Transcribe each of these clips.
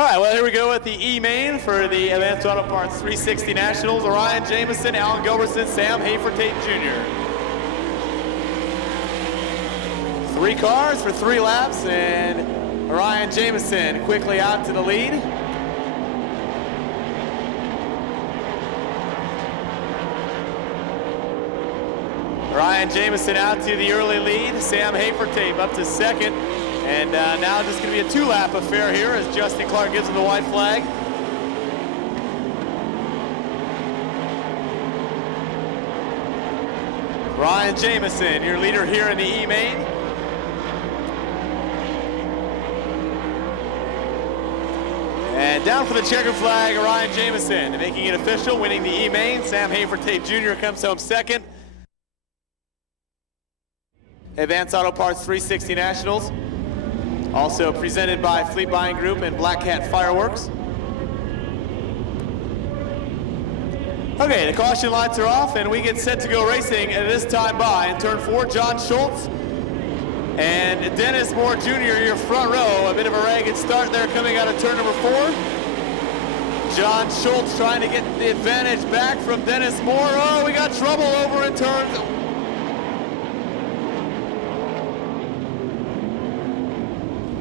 All right, well, here we go with the E-Main for the Advanced Auto Parts 360 Nationals. Ryan Jamison, Alan Gilbertson, Sam Hafer-Tate Jr. 3 cars for 3 laps, and Ryan Jamison quickly out to the lead. Ryan Jamison out to the early lead. Sam Hafer-Tate up to second. And now this is going to be a 2-lap affair here as Justin Clark gives him the white flag. Ryan Jamison, your leader here in the E-Main. And down for the checker flag, Ryan Jamison, making it official, winning the E-Main. Sam Hafer-Tate Jr. comes home second. Advanced Auto Parts 360 Nationals. Also presented by Fleet Buying Group and Black Cat Fireworks. Okay, the caution lights are off and we get set to go racing, and this time by in turn 4, John Schultz and Dennis Moore Jr., your front row. A bit of a ragged start there coming out of turn number 4. John Schultz trying to get the advantage back from Dennis Moore. Oh, we got trouble over in turns.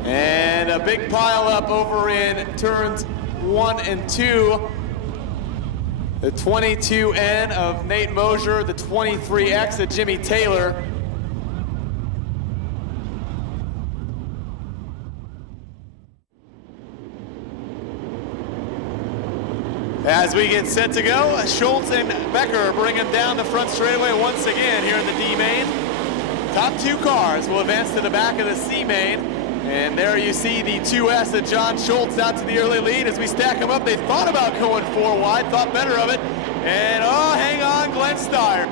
And a big pile up over in turns 1 and 2. The 22N of Nate Mosier, the 23X of Jimmy Taylor. As we get set to go, Schultz and Becker bring him down the front straightaway once again here in the D-Main. Top 2 cars will advance to the back of the C-Main. And there you see the 2S of John Schultz out to the early lead. As we stack them up, they thought about going 4 wide, thought better of it. And oh, hang on, Glenn Steyer.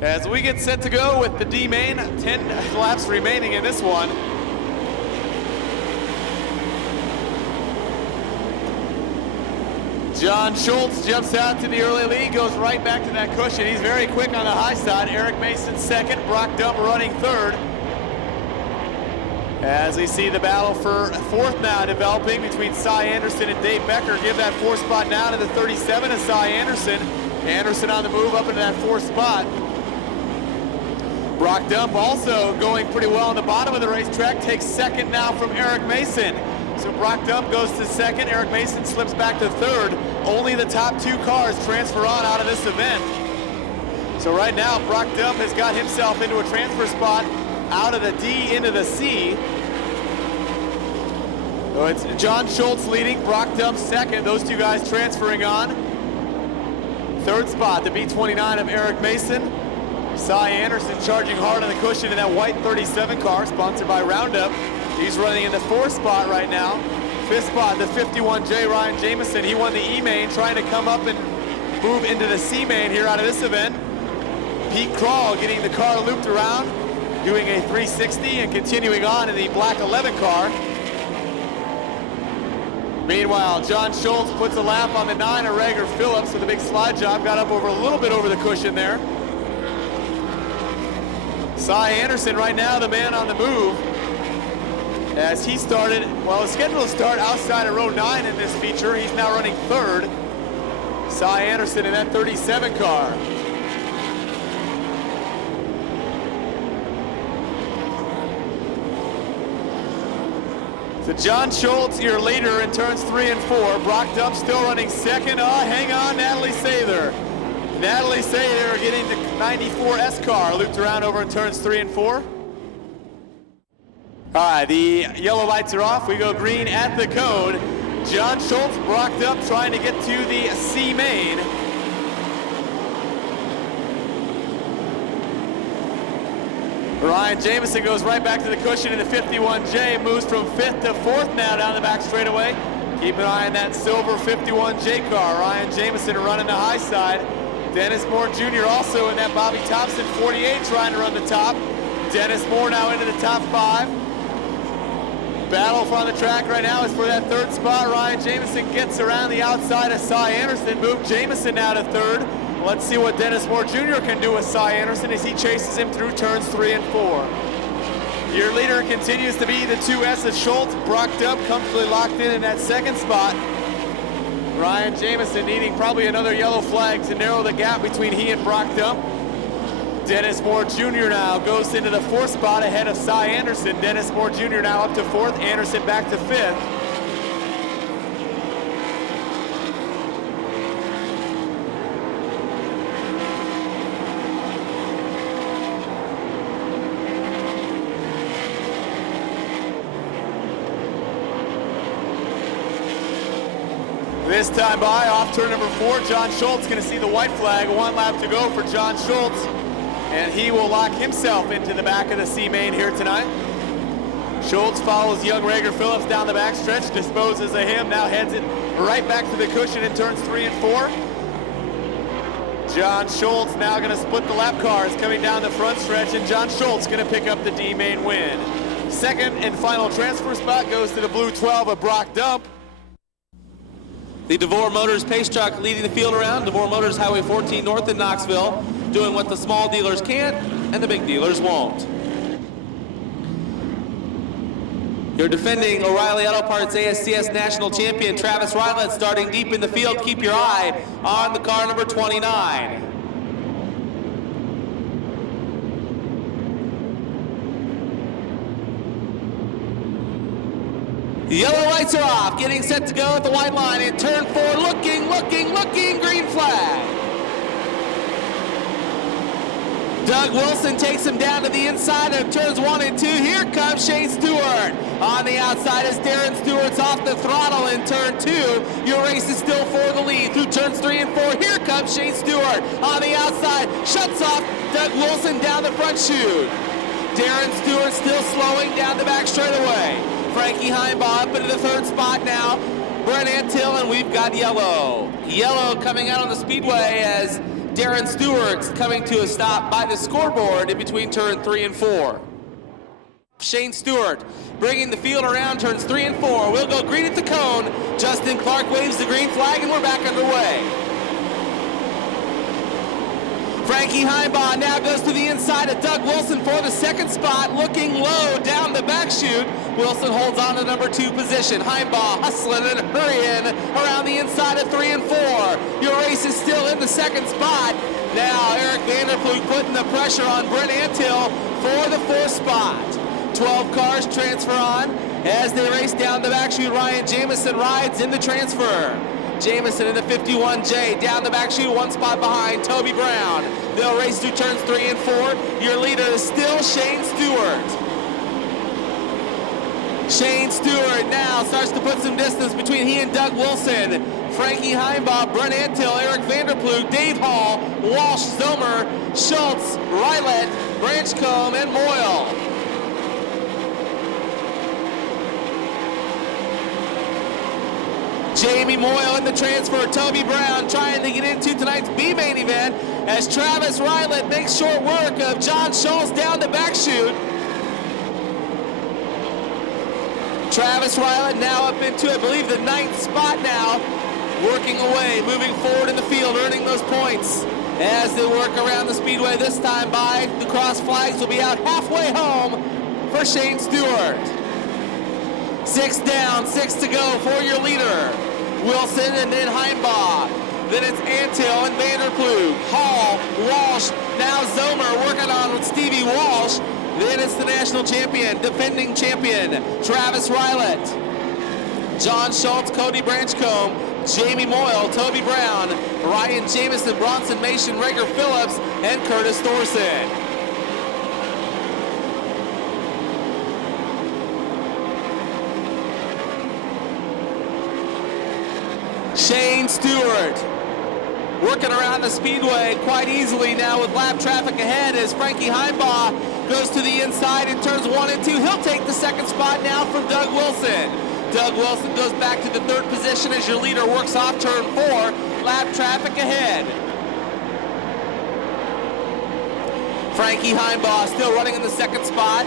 As we get set to go with the D-Main, 10 laps remaining in this one. John Schultz jumps out to the early lead, goes right back to that cushion. He's very quick on the high side. Eric Mason second, Brock Dump running third. As we see the battle for 4th now developing between Cy Anderson and Dave Becker. Give that 4th spot now to the 37 of Cy Anderson. Anderson on the move up into that 4th spot. Brock Dump also going pretty well on the bottom of the racetrack. Takes second now from Eric Mason. So Brock Dump goes to second, Eric Mason slips back to third. Only the top 2 cars transfer on out of this event. So right now, Brock Dump has got himself into a transfer spot out of the D into the C. So it's John Schultz leading, Brock Dump second, those 2 guys transferring on. 3rd spot, the B29 of Eric Mason. Cy Anderson charging hard on the cushion in that white 37 car, sponsored by Roundup. He's running in the 4th spot right now. 5th spot, the 51J, Ryan Jamison. He won the E-Main, trying to come up and move into the C-Main here out of this event. Pete Krall getting the car looped around, doing a 360 and continuing on in the black 11 car. Meanwhile, John Schultz puts a lap on the 9 of Rager Phillips with a big slide job. Got up over a little bit over the cushion there. Cy Anderson right now, the man on the move. As he started, well, his scheduled to start outside of row 9 in this feature. He's now running 3rd. Cy Anderson in that 37 car. So John Schultz, your leader in turns 3 and 4. Brock Dump still running second. Oh, hang on, Natalie Sather. Natalie Sather getting the 94S car looped around over in turns 3 and 4. All right, the yellow lights are off. We go green at the code. John Schultz, Brock Dump trying to get to the C-Main. Ryan Jamison goes right back to the cushion in the 51J, moves from 5th to 4th now down the back straightaway. Keep an eye on that silver 51J car. Ryan Jamison running the high side. Dennis Moore Jr. also in that Bobby Thompson 48 trying to run the top. Dennis Moore now into the top 5. Battle on the track right now is for that 3rd spot. Ryan Jamison gets around the outside of Cy Anderson. Move Jamison now to 3rd. Let's see what Dennis Moore Jr. can do with Cy Anderson as he chases him through turns 3 and 4. Your leader continues to be the 2S of Schultz. Brock Dump comfortably locked in that second spot. Ryan Jamison needing probably another yellow flag to narrow the gap between he and Brock Dump. Dennis Moore Jr. now goes into the 4th spot ahead of Cy Anderson. Dennis Moore Jr. now up to 4th, Anderson back to 5th. This time by, off turn number 4, John Schultz going to see the white flag. 1 lap to go for John Schultz, and he will lock himself into the back of the C main here tonight. Schultz follows young Rager Phillips down the backstretch, disposes of him, now heads it right back to the cushion in turns 3 and 4. John Schultz now going to split the lap cars coming down the front stretch, and John Schultz going to pick up the D main win. Second and final transfer spot goes to the blue 12 of Brock Dump. The DeVore Motors pace truck leading the field around. DeVore Motors Highway 14 north in Knoxville, doing what the small dealers can't and the big dealers won't. Your defending O'Reilly Auto Parts ASCS National Champion Travis Rylett starting deep in the field. Keep your eye on the car number 29. Yellow lights are off, getting set to go at the white line in turn 4, looking, green flag. Doug Wilson takes him down to the inside of turns 1 and 2. Here comes Shane Stewart. On the outside as Darren Stewart's off the throttle in turn 2. Your race is still for the lead through turns 3 and 4. Here comes Shane Stewart on the outside, shuts off Doug Wilson down the front chute. Darren Stewart still slowing down the back straightaway. Frankie Heimbaugh up into the 3rd spot now. Brent Antill, and we've got yellow. Yellow coming out on the speedway as Darren Stewart's coming to a stop by the scoreboard in between turn 3 and 4. Shane Stewart bringing the field around turns 3 and 4. We'll go green at the cone. Justin Clark waves the green flag, and we're back underway. Frankie Heimbaugh now goes to the inside of Doug Wilson for the 2nd spot, looking low down the back chute. Wilson holds on to number 2 position. Heimbaugh hustling and hurrying around the inside of 3 and 4. Your race is still in the 2nd spot. Now Eric Vanderploeg putting the pressure on Brent Antill for the 4th spot. 12 cars transfer on as they race down the back chute. Ryan Jamison rides in the transfer. Jamison in the 51J, down the back chute, 1 spot behind Toby Brown. They'll race through turns 3 and 4. Your leader is still Shane Stewart. Shane Stewart now starts to put some distance between he and Doug Wilson. Frankie Heimbaugh, Brent Antill, Eric Vanderploeg, Dave Hall, Walsh, Zomer, Schultz, Rylett, Branchcombe, and Moyle. Jamie Moyle in the transfer. Toby Brown trying to get into tonight's B main event as Travis Rylett makes short work of John Schultz down the back chute. Travis Rylett now up into, I believe, the 9th spot now, working away, moving forward in the field, earning those points as they work around the speedway. This time by the cross flags will be out halfway home for Shane Stewart. 6 down, 6 to go for your leader. Wilson and then Heimbaugh. Then it's Antill and Vanderploeg. Hall, Walsh, now Zomer working on with Stevie Walsh. Then it's the national champion, defending champion, Travis Rylett. John Schultz, Cody Branchcombe, Jamie Moyle, Toby Brown, Ryan Jamison, Bronson Mason, Rager Phillips, and Curtis Thorson. Shane Stewart working around the speedway quite easily now with lap traffic ahead as Frankie Heimbaugh goes to the inside in turns 1 and 2. He'll take the 2nd spot now from Doug Wilson. Doug Wilson goes back to the 3rd position as your leader works off turn 4. Lap traffic ahead. Frankie Heimbaugh still running in the 2nd spot.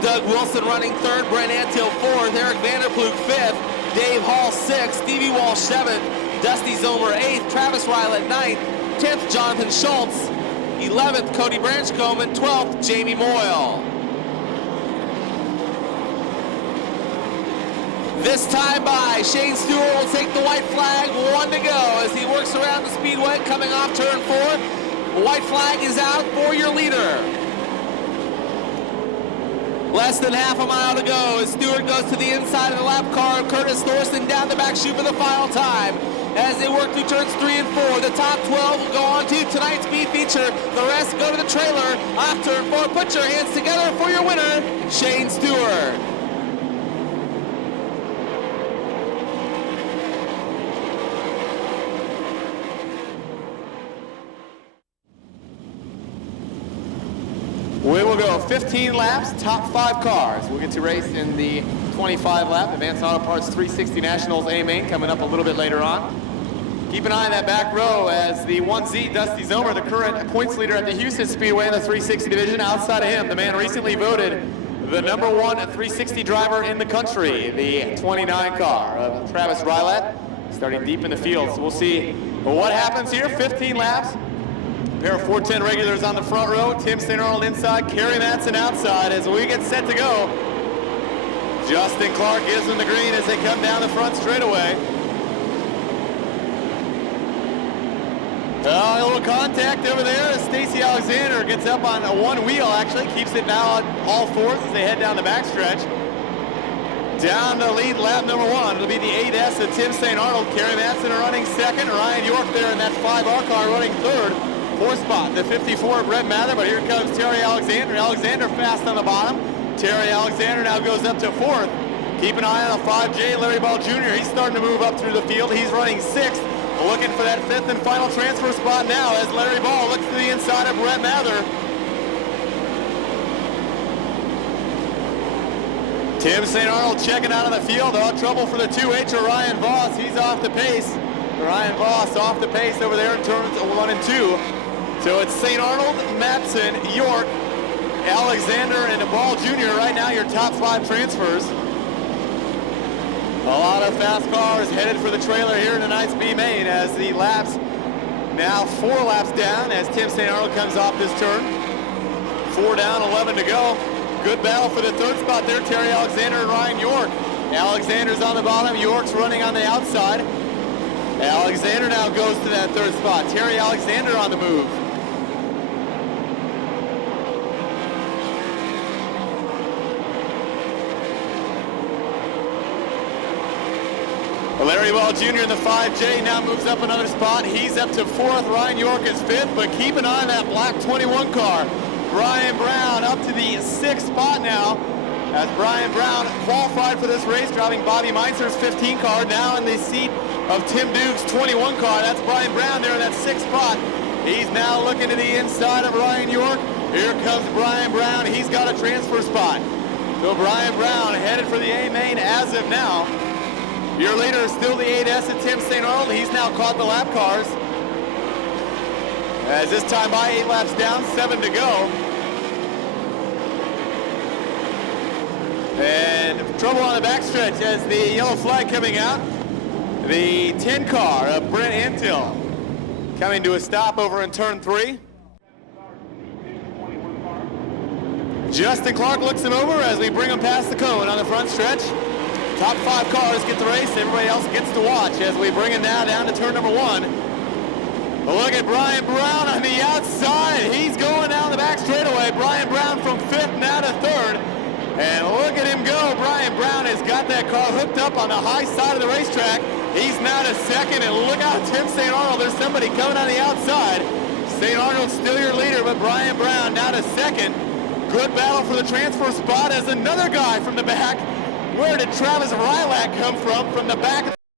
Doug Wilson running 3rd. Brent Antill 4th. Eric Vanderploeg 5th. Dave Hall 6th, Stevie Walsh 7th, Dusty Zomer 8th, Travis Rylett 9th, 10th, Jonathan Schultz. 11th, Cody Branchcombe. And 12th, Jamie Moyle. This time by, Shane Stewart will take the white flag, 1 to go as he works around the speedway coming off turn 4. The white flag is out for your leader. Less than half a mile to go as Stewart goes to the inside of the lap car. Curtis Thorson down the back chute for the final time. As they work through turns 3 and 4, the top 12 will go on to tonight's B feature. The rest go to the trailer. Off turn 4, put your hands together for your winner, Shane Stewart. We will go 15 laps, top 5 cars. We'll get to race in the 25 lap Advanced Auto Parts 360 Nationals A main coming up a little bit later on. Keep an eye on that back row as the 1Z Dusty Zomer, the current points leader at the Houston Speedway in the 360 division. Outside of him, the man recently voted the #1 360 driver in the country, the 29 car of Travis Rylat, starting deep in the field. So we'll see what happens here. 15 laps. Pair of 410 regulars on the front row. Tim St. Arnold inside, Kerry Matson outside as we get set to go. Justin Clark gives them the green as they come down the front straightaway. A little contact over there as Stacy Alexander gets up on one wheel, actually. Keeps it now on all fours as they head down the backstretch. Down to lead lap #1. It'll be the 8S of Tim St. Arnold. Kerry Matson running second. Ryan York there in that 5R car running third. 4th spot, the 54 Brett Mather, but here comes Terry Alexander. Alexander fast on the bottom. Terry Alexander now goes up to 4th. Keep an eye on the 5J, Larry Ball Jr. He's starting to move up through the field. He's running 6th, looking for that 5th and final transfer spot now as Larry Ball looks to the inside of Brett Mather. Tim St. Arnold checking out of the field. Oh, trouble for the 2H of Ryan Voss. He's off the pace. Ryan Voss off the pace over there in turns 1 and 2. So it's St. Arnold, Matson, York, Alexander, and Ball Jr. right now, your top 5 transfers. A lot of fast cars headed for the trailer here in tonight's B main as the laps, now 4 laps down as Tim St. Arnold comes off this turn. 4 down, 11 to go. Good battle for the 3rd spot there, Terry Alexander and Ryan York. Alexander's on the bottom, York's running on the outside. Alexander now goes to that 3rd spot. Terry Alexander on the move. Larry Ball Jr. in the 5J now moves up another spot. He's up to 4th. Ryan York is 5th, but keep an eye on that black 21 car. Brian Brown up to the 6th spot now as Brian Brown qualified for this race, driving Bobby Meitzer's 15 car, now in the seat of Tim Duke's 21 car. That's Brian Brown there in that 6th spot. He's now looking to the inside of Ryan York. Here comes Brian Brown. He's got a transfer spot. So Brian Brown headed for the A main as of now. Your leader is still the 8S of Tim St. Arnold. He's now caught the lap cars. As this time by 8 laps down, 7 to go. And trouble on the backstretch as the yellow flag coming out. The 10 car of Brent Antill coming to a stop over in turn 3. Justin Clark looks him over as we bring him past the cone on the front stretch. Top 5 cars get the race, everybody else gets to watch as we bring him now down to turn #1. Look at Brian Brown on the outside. He's going down the back straightaway. Brian Brown from 5th now to 3rd. And look at him go. Brian Brown has got that car hooked up on the high side of the racetrack. He's now to 2nd, and look out, Tim St. Arnold. There's somebody coming on the outside. St. Arnold's still your leader, but Brian Brown now to 2nd. Good battle for the transfer spot as another guy from the back. Where did Travis Rylat come from the back?